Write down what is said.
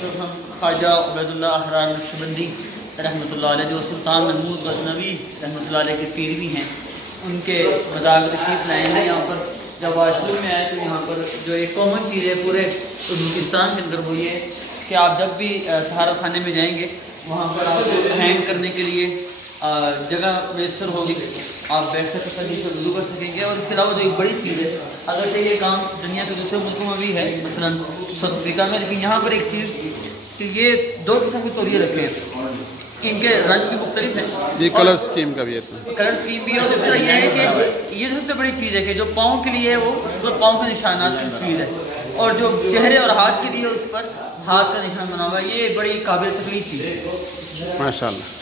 ہم خواجہ عبید اللہ احرار نقشبندی رحمۃ اللہ علیہ جو سلطان محمود غزنوی رحمۃ اللہ علیہ کے پیر بھی ہیں، ان کے مزار تشریف لائے ہیں یہاں پر۔ جب آج شروع میں آئے تو یہاں پر جو ایک کامن چیز ہے پورے ازبکستان کے اندر وہ یہ ہے کہ آپ جب بھی طہارت خانے میں جائیں گے وہاں پر آپ کو ہینگ کرنے کے لیے جگہ میسر ہوگی، آپ بیٹھ کر تسلی سے وضو کر سکیں گے۔ اور اس کے علاوہ جو ایک بڑی چیز ہے، اگرچہ یہ کام دنیا کے دوسرے ملکوں میں بھی ہے، مثلا ساؤتھ افریقہ میں، لیکن یہاں پر ایک چیز کہ یہ 2 قسم کے تولیے رکھے ہیں، ان کے رنگ بھی مختلف ہیں، یہ کلر اسکیم کا بھی ہے، کلر اسکیم بھی ہے۔ اور دوسرا یہ ہے کہ یہ سب سے بڑی چیز ہے کہ جو پاؤں کے لیے ہے وہ اس پر پاؤں کے نشانات کی تصویر ہے، اور جو چہرے اور ہاتھ کے لیے اس پر ہاتھ کا نشان بنا ہوا ہے۔ یہ بڑی قابل تقلید چیز ہے۔ ماشاء اللہ۔